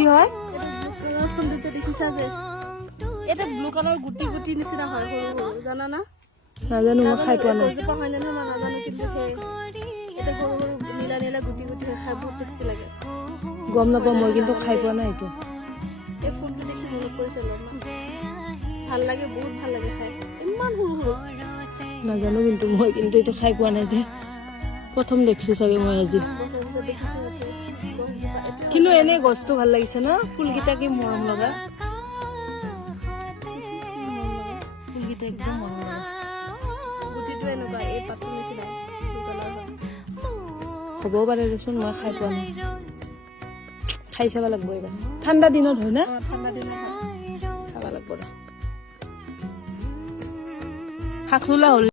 কি হয় ফুলটো যে দেখিছা যে এটা ব্লু কালাৰ গুটি গুটি নিচিনা হয় সৰু সৰু জানা না নাজানো মই খাই পোৱা নাই গছজোপা হয় নে নহয় মই নাজানো কিন্তু সেই এটা সৰু সৰু নীলা নীলা গুটি গুটি খাই বহুত টেষ্টি লাগে গম নাপাওঁ মই কিন্তু খাই পোৱা নাই এইটো এই ফুলটো দেখি মনত পৰিছে ভাল লাগে বহুত ভাল লাগে খাই ইমান সৰু সৰু নাজানো কিন্তু মই কিন্তু এইটো খাই পোৱা নাই দে প্ৰথম দেখিছো চাগে মই আজি কিন্তু এনে গছটো ভাল লাগিছে ন ফুলকেইটা কি মৰম লগা ফুলকেইটা একদম মৰম লগা গুটিটো এনেকুৱা এই পাছটো নিচিনা হ'বও পাৰে দেচোন মই খাই পোৱা নাই খাই চাব লাগিব এইবাৰ ঠাণ্ডা দিনত হয় না ঠাণ্ডা দিনত হয় চাব লাগিব শাক তোলা হ'ল